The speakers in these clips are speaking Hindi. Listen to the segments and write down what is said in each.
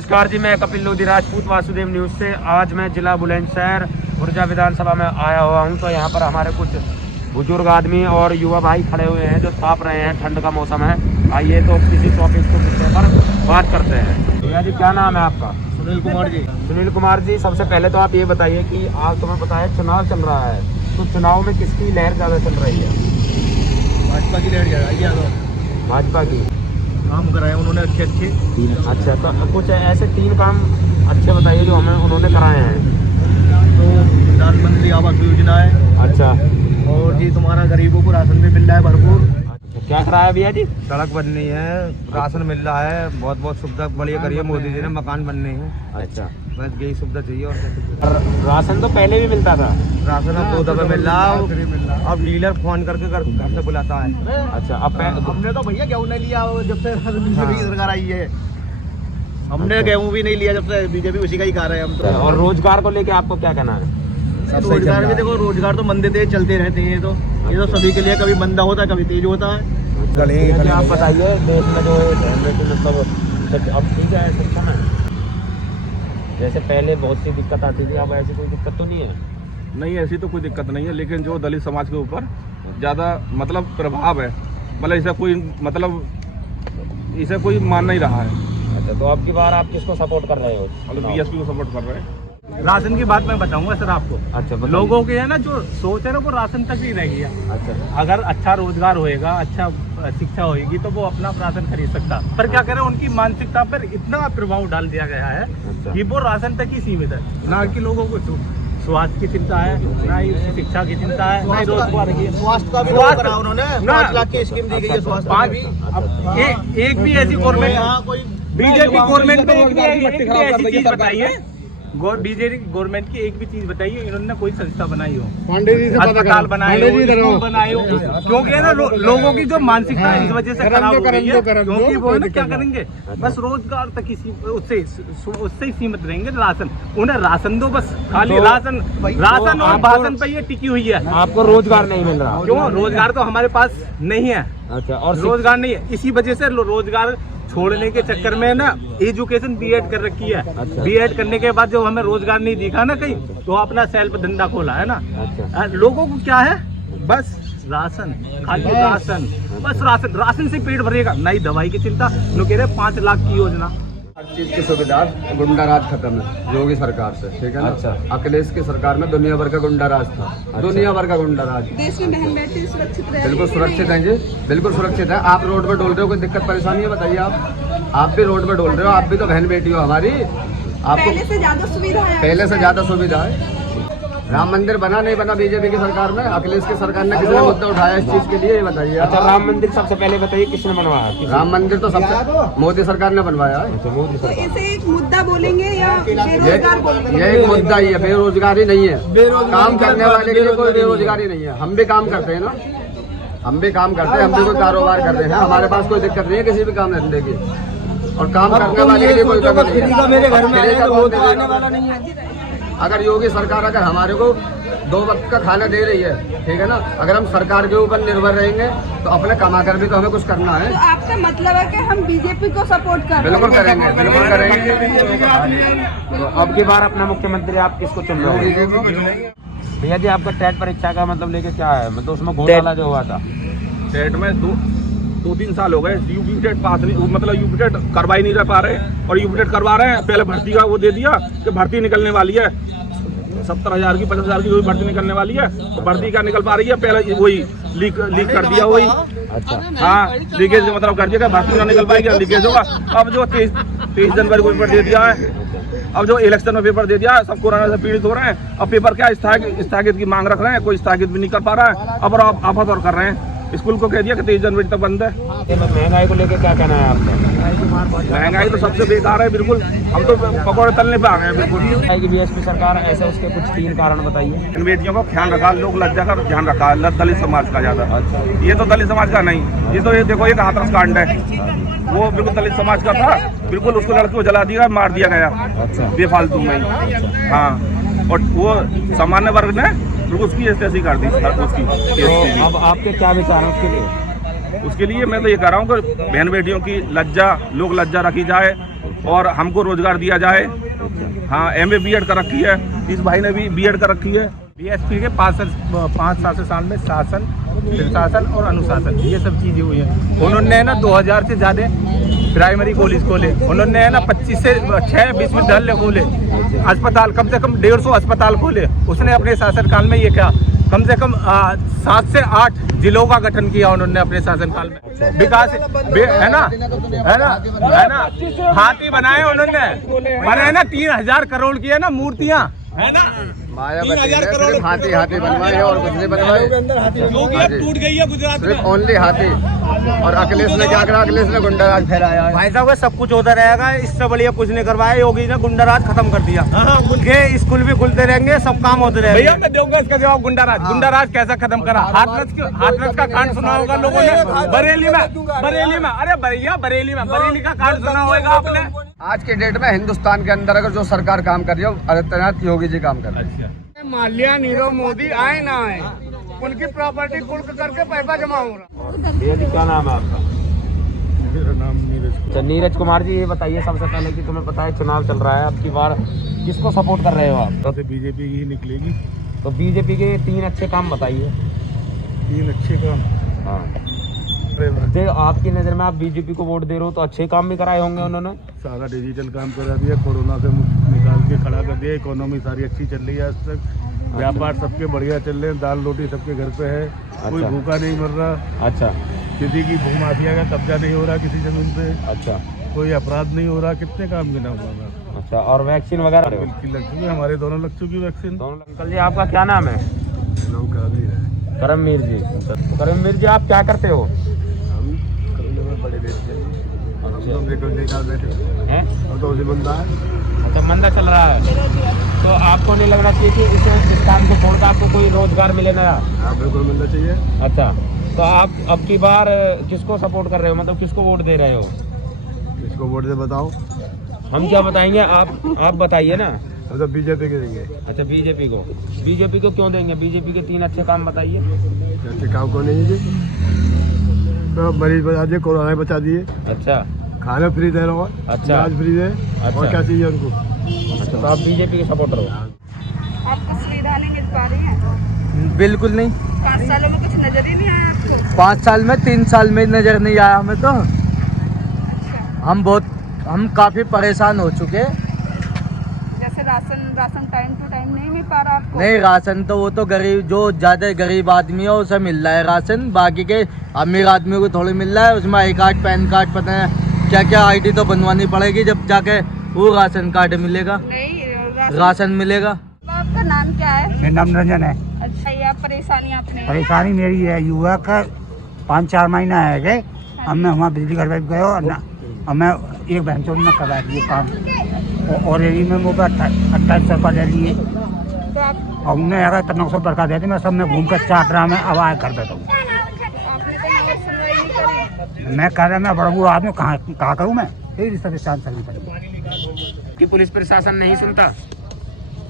नमस्कार जी, मैं कपिल लोधी राजपूत वासुदेव न्यूज़ से। आज मैं जिला बुलंदशहर ऊर्जा विधानसभा में आया हुआ हूं। तो यहाँ पर हमारे कुछ बुजुर्ग आदमी और युवा भाई खड़े हुए हैं जो ताप रहे हैं, ठंड का मौसम है। आइए तो किसी टॉपिक को विषय पर बात करते हैं। भैया जी, क्या नाम है आपका? सुनील कुमार जी। सुनील कुमार जी, सबसे पहले तो आप ये बताइए कि आज तुम्हें पता है चुनाव चल रहा है, तो चुनाव में किसकी लहर ज़्यादा चल रही है? भाजपा की लहर ज़्यादा। भाजपा की। काम कराए उन्होंने अच्छे। अच्छा, तो कुछ ऐसे 3 काम अच्छे बताइए जो हमें उन्होंने कराए हैं। तो प्रधानमंत्री आवास योजना है। अच्छा, और जी तुम्हारा गरीबों को राशन भी मिल रहा है भरपूर। अच्छा, क्या कराया भैया जी? सड़क बन रही है, राशन मिल रहा है, बहुत सुविधा बढ़िया करी है मोदी जी ने, मकान बन रहे हैं। अच्छा, बस यही सुविधा चाहिए और राशन तो पहले भी मिलता था। राशन अब 2 दफे मिल रहा है। अब डीलर फोन करके घर से बुलाता है। अच्छा, अब हमने तो भैया गेहूँ नहीं लिया जब से बीजेपी की सरकार आई है। हमने गेहूँ भी नहीं लिया जब से बीजेपी उसी का ही खा रहे हैं हम तो। और रोजगार को लेके आपको क्या कहना है? रोजगार भी देखो, रोजगार तो मंदे तेज चलते रहते हैं। ये तो सभी के लिए कभी मंदा होता है, कभी तेज होता है। आप बताइए, देश में जो मतलब अब ठीक है शिक्षा में, जैसे पहले बहुत सी दिक्कत आती थी, अब ऐसी कोई दिक्कत तो नहीं है? नहीं, ऐसी तो कोई दिक्कत नहीं है, लेकिन जो दलित समाज के ऊपर ज़्यादा मतलब प्रभाव है, मतलब इसे कोई मान नहीं रहा है। अच्छा, तो अब की बार आप किसको सपोर्ट कर रहे हो? मतलब बीएसपी को सपोर्ट कर रहे हैं। राशन की बात मैं बताऊंगा सर आपको। अच्छा, लोगों के है ना जो सोच है ना, वो राशन तक ही रह गया। अच्छा, अगर अच्छा रोजगार होएगा, अच्छा शिक्षा होएगी, तो वो अपना राशन खरीद सकता। पर क्या करें, उनकी मानसिकता पर इतना प्रभाव डाल दिया गया है कि वो राशन तक ही सीमित है। ना कि लोगों को स्वास्थ्य की चिंता है, ना ही शिक्षा की चिंता है, ना ही रोजगार की। स्वास्थ्य का भी उन्होंने 5 लाख की स्कीम दी गई है स्वास्थ्य। एक भी ऐसी गवर्नमेंट, बीजेपी गवर्नमेंट में एक भी ऐसी चीज बताइए, बीजेपी गवर्नमेंट की एक भी चीज बताइए इन्होंने कोई संस्था बनाई हो, अस्पताल बनाए हो, स्कूल बनाए हो। क्योंकि है ना लोगों की जो मानसिकता इस वजह से खराब हो गई है, क्योंकि वो है ना क्या करेंगे, बस रोजगार तक ही उससे ही सीमित रहेंगे। राशन, उन्हें राशन दो, बस खाली राशन और भाषण पे ये टिकी हुई है। आपको रोजगार नहीं मिल रहा? क्यों? रोजगार तो हमारे पास नहीं है। अच्छा, और रोजगार नहीं है, इसी वजह से रोजगार छोड़ने के चक्कर में ना एजुकेशन बीएड कर रखी है। अच्छा। बीएड करने के बाद जब हमें रोजगार नहीं दिखा ना कहीं, तो अपना सेल्फ धंधा खोला है ना। अच्छा, लोगों को क्या है, बस राशन, खाली राशन, बस राशन से पेट भरेगा, नई दवाई की चिंता। लोग कह रहे 5 लाख की योजना। हर चीज की सुविधा, गुंडा राज खत्म है योगी सरकार से, ठीक है ना। अच्छा। अखिलेश की सरकार में दुनिया भर का गुंडा राज था। अच्छा। दुनिया भर का गुंडा राज। देश में बहन बेटी सुरक्षित रहे? बिल्कुल सुरक्षित हैं जी, बिल्कुल सुरक्षित है। आप रोड पर डोल रहे हो, कोई दिक्कत परेशानी है बताइए? आप भी रोड पर डोल रहे हो, आप भी तो बहन बेटी हो हमारी। आपको पहले से ज्यादा सुविधा है। पहले से ज्यादा सुविधा है। राम मंदिर बना नहीं बना बीजेपी की सरकार में? अखिलेश की सरकार ने किसने मुद्दा उठाया इस चीज के लिए, ये बताइए। अच्छा, राम मंदिर सबसे पहले बताइए किसने बनवाया? राम मंदिर तो सबसे मोदी सरकार ने बनवाया है। अच्छा, मोदी तो सरकार। इसे एक मुद्दा बोलेंगे या बेरोजगार बोलेंगे? ये एक मुद्दा ही है, बेरोजगारी नहीं है। काम करने वाले के लिए कोई बेरोजगारी नहीं है। हम भी काम करते हैं ना, हम भी काम करते हैं, हम भी कोई कारोबार करते हैं। हमारे पास कोई दिक्कत नहीं है किसी भी काम धंधे की, और काम करने वाले के लिए कोई कमी नहीं है। मेरे घर में नहीं है। अगर योगी सरकार अगर हमारे को 2 वक्त का खाना दे रही है, ठीक है ना, अगर हम सरकार के ऊपर निर्भर रहेंगे तो अपने कमा कर भी तो हमें कुछ करना है। तो आपका मतलब है कि हम बीजेपी को सपोर्ट कर रहे हैं? बिल्कुल करेंगे, बिल्कुल करेंगे। तो अब की बार अपना मुख्यमंत्री आप किसको चुन रहे हैं? भैया जी, आपका टेट परीक्षा का मतलब लेके क्या है? मतलब उसमें घोटाला जो हुआ था, टेट में 2-3 साल हो गए, यूपी टेट पास नहीं, मतलब यूपी टेट करवा ही नहीं रह पा रहे, और यूपी टेट करवा रहे हैं। पहले भर्ती का वो दे दिया कि भर्ती निकलने वाली है, 70,000 की 50,000 की वही भर्ती निकलने वाली है, तो भर्ती क्या निकल पा रही है? पहले वही लीक कर दिया वही। अच्छा, हाँ, लीकेज मतलब कर दिया, भर्ती ना निकल पाएगी, लीकेज होगा। अब जो 23 जनवरी को पेपर दे दिया है, अब जो इलेक्शन में पेपर दे दिया है, सब कोरोना से पीड़ित हो रहे हैं। अब पेपर क्या स्थगित की मांग रख रहे हैं, कोई स्थगित भी नहीं कर पा रहा है। अब और आफत और कर रहे हैं, स्कूल को कह दिया कि 23 जनवरी तक बंद है। महंगाई को लेके क्या कहना है आपका? महंगाई तो सबसे बेकार है, बिल्कुल। हम तो पकौड़े तलने पे आ गए बिल्कुल। बीएसपी सरकार ऐसे, उसके कुछ 3 कारण बताइए। इन बेटियों का ख्याल रखा, लोग लज्जा का ध्यान रखा, दलित समाज का ज्यादा। अच्छा, ये तो दलित समाज का नहीं, ये तो ये देखो, ये हाथरस कांड है, वो बिल्कुल दलित समाज का था, बिल्कुल उसको लड़की को जला दिया, मार दिया गया। अच्छा, बेफालतू में ही। हाँ, और वो सामान्य वर्ग ने बिल्कुल उसकी ऐसी कर दी उसकी। तो अब आपके क्या विचार हैं उसके लिए? उसके लिए मैं तो ये कह रहा हूँ कि बहन बेटियों की लज्जा, लोग लज्जा रखी जाए, और हमको रोजगार दिया जाए। हाँ, MA BEd कर रखी है, इस भाई ने भी BEd कर रखी है। बीएसपी के 5 साल में शासन, प्रशासन और अनुशासन ये सब चीजें हुई हैं। उन्होंने ना 2000 से ज्यादा प्राइमरी कॉलेज खोले, उन्होंने ना 25 से 6 विश्वविद्यालय खोले, अस्पताल कम से कम 150 अस्पताल खोले। उसने अपने शासनकाल में ये क्या कम से कम 7 से 8 जिलों का गठन किया उन्होंने अपने शासनकाल में। विकास है ना, हाथी बनाए उन्होंने, बने ना 3000 करोड़ की है ना मूर्तियां, है ना, मायावती ने सिर्फ हाथी बनवाए और कुछ नहीं बनवाए, टूट गई है गुजरात में, ओनली हाथी। और अखिलेश ने क्या करा? अखिलेश ने गुंडाराज फैलाया है। भाई साहब का सब कुछ होता रहेगा, इससे बढ़िया कुछ नहीं करवाया। योगी ने गुंडाराज खत्म कर दिया, उनके स्कूल भी खुलते रहेंगे, सब काम होते रहेंगे। भैया मैं दूंगा इसका जवाब। गुंडाराज कैसा खत्म करा? हाथरस का कांड सुना होगा लोगों ने, बरेली में, अरे भैया बरेली का कांड सुना होगा आपने। आज के डेट में हिंदुस्तान के अंदर अगर जो सरकार काम कर रही है, आदित्यनाथ योगी जी काम कर रहे हैं। माल्या, नीरव मोदी आए ना आए, उनकी प्रॉपर्टी कुल्क करके पैसा जमा हो रहा। भैया जी क्या नाम है आपका? मेरा नाम नीरज। अच्छा नीरज कुमार जी, ये बताइए सबसे पहले कि तुम्हें पता है चुनाव चल रहा है, अब की बार किसको सपोर्ट कर रहे हो आप? बीजेपी ही निकलेगी। तो बीजेपी के 3 अच्छे काम बताइए। 3 अच्छे काम? हाँ, जो आपकी नज़र में आप बीजेपी को वोट दे रहे हो तो अच्छे काम भी कराए होंगे उन्होंने। सारा डिजिटल काम करा दिया, कोरोना से निकाल के खड़ा कर दिया, इकोनॉमी सारी अच्छी चल रही है आज तक, व्यापार सबके बढ़िया चल रहे हैं, दाल रोटी सबके घर पे है, कोई भूखा नहीं मर रहा। अच्छा, किसी की भू माफिया का कब्जा नहीं हो रहा किसी जमीन पे। अच्छा, कोई अपराध नहीं हो रहा, कितने काम गिना हुआ। अच्छा, और वैक्सीन वगैरह बिल्कुल लग चुकी है, हमारे दोनों लग चुकी वैक्सीन। दोनों। अंकल जी आपका क्या नाम है? करमवीर जी। करमवीर जी आप क्या करते हो? अच्छा, मंदा चल रहा है, तो आपको नहीं लगना चाहिए कि इस काम को छोड़कर आपको कोई रोजगार मिले नया? बिल्कुल मिलना चाहिए। अच्छा, तो आप अब की बार किसको सपोर्ट कर रहे हो, मतलब किसको वोट दे रहे हो? किसको वोट दे बताओ? हम क्या बताएंगे, आप बताइए ना। मतलब बीजेपी के देंगे। अच्छा, बीजेपी को। बीजेपी को क्यों देंगे? बीजेपी के 3 अच्छे काम बताइए। अच्छे काम को नहीं जी, तो मरीज बचा दिए, कोरोना बचा दिए। अच्छा, खाना फ्री दे रहा हूँ, अच्छा, इलाज फ्री दे। अच्छा, और क्या चाहिए उनको? अच्छा, तो आप बीजेपी के सपोर्टर हो? आपको सुविधा नहीं मिल पा रही है? बिल्कुल नहीं। 5 सालों में कुछ नजर ही नहीं आया आपको? 5 साल में 3 साल में नजर नहीं आया हमें तो। हम काफी परेशान हो चुके हैं। जैसे राशन टाइम टू टाइम नहीं मिल पा रहा आपको? नहीं, राशन तो वो तो गरीब, जो ज्यादा गरीब आदमी है उसे मिल रहा है राशन, बाकी के अमीर आदमियों को थोड़ी मिल रहा है। उसमें आई कार्ड, पैन कार्ड, पता है क्या क्या ID तो बनवानी पड़ेगी, जब जाके वो राशन कार्ड मिलेगा, नहीं राशन मिलेगा। आपका नाम क्या है? मेरा नाम रंजन है। अच्छा, ये परेशानी आपने? परेशानी मेरी है, युवा का 5-4 महीना है गए, अब मैं वहाँ बिजली घर पे गया और मैं एक बहन चोरी में करवा दिए काम, और यही में वो 28 रुपये ले लिए, तो आप और उन्हें अगर 900 रुपये देते, मैं सब में घूम कर चाकरा में आवाज कर देता हूँ। आपने तो हमारी सुनवाई नहीं करी। मैं कह रहा मैं बड़ा बुरा आदमी, कहाँ करूँ मैं? यही रिश्ता शांत करनी पड़ेगी। कि पुलिस प्रशासन नहीं सुनता?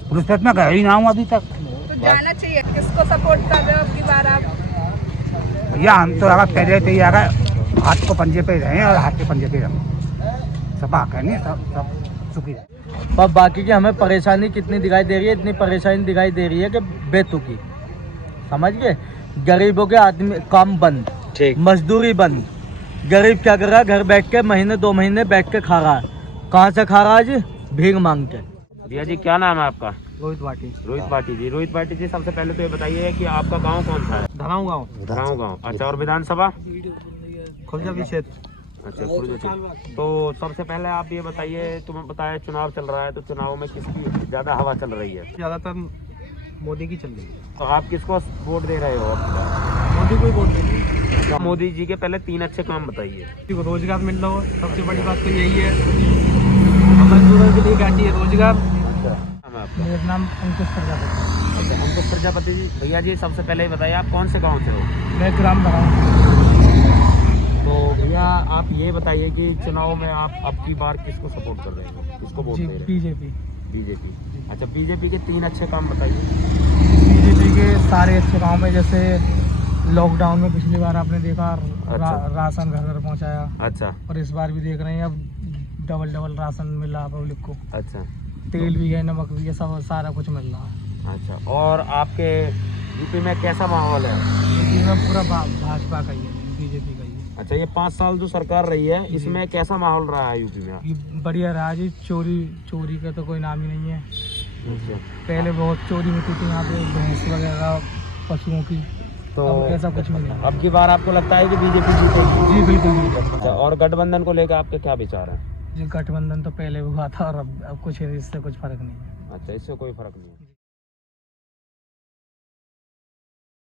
पुलिस तक मैं गया ही ना हूँ अभी तक। तो जाना चाहिए। किसको सपोर्ट कर रहे हो अब की बार आप? भैया हम तो अगर पहले से ही अगर हाथ को पंजे पे रहे और हाथ के पंजे पे रहे, सपा करनी सब चुकी है। पर बाकी की हमें परेशानी कितनी दिखाई दे रही है, इतनी परेशानी दिखाई दे रही है कि बेतुकी, समझ गए। गरीबों के आदमी काम बंद, ठीक, मजदूरी बंद। गरीब क्या कर रहा है? घर बैठ के महीने 2 महीने बैठ के खा रहा है। कहाँ से खा रहा है जी? भीख मांग के। भैया जी क्या नाम है आपका? रोहित भाटी। रोहित भाटी जी। रोहित भाटी जी, सबसे पहले तो ये बताइए कि आपका गांव कौन सा है? धराऊँ गाँव। धराऊँ गांव। अच्छा, और विधानसभा? खुर्जा क्षेत्र। अच्छा, खुर्जा क्षेत्र। तो सबसे पहले आप ये बताइए, तुम्हें बताया चुनाव चल रहा है, तो चुनाव में किसकी ज्यादा हवा चल रही है? ज्यादातर मोदी की चल रही है। तो आप किसको वोट दे रहे हो? मोदी को ही वोट देंगे। अच्छा, मोदी जी के पहले 3 अच्छे काम बताइए। रोजगार मिल रहा हो, सबसे बड़ी बात तो यही है। मजदूरों के लिए क्या चाहिए? रोजगार। नाम है आपका? मेरा नाम अंकुश प्रजापति। अच्छा, अंकुश प्रजापति जी। भैया जी सबसे पहले ही बताइए, आप कौन से गाँव से हो? मैं ग्राम धराऊँ। तो भैया आप ये बताइए कि चुनाव में आप अब की बार किसको सपोर्ट कर रहे हो, किसको वोट दे रहे हैं? बीजेपी। अच्छा, बीजेपी के 3 अच्छे काम बताइए। बीजेपी के सारे अच्छे काम है, जैसे लॉकडाउन में पिछली बार आपने देखा अच्छा, राशन घर घर पहुंचाया। अच्छा, और इस बार भी देख रहे हैं, अब डबल डबल राशन मिल रहा है पब्लिक को, अच्छा तेल भी है, नमक भी है, सब सारा कुछ मिल रहा है। अच्छा। और आपके यूपी में कैसा माहौल है? यूपी में पूरा भाजपा का ही है, बीजेपी का ही है। अच्छा, ये 5 साल जो सरकार रही है इसमें कैसा माहौल रहा है यूपी में? ये बढ़िया रहा जी, चोरी का तो कोई नाम ही नहीं है। अच्छा। पहले बहुत चोरी होती थी यहाँ पे, भैंस वगैरह पशुओं की, तो अब ऐसा कुछ भी नहीं। अब की बार आपको लगता है कि बीजेपी जीतेगी? जी बिल्कुल जी। अच्छा, और गठबंधन को लेकर आपके क्या विचार हैं? जी गठबंधन तो पहले हुआ था और अब कुछ इससे कुछ फर्क नहीं है। अच्छा, इससे कोई फर्क नहीं है।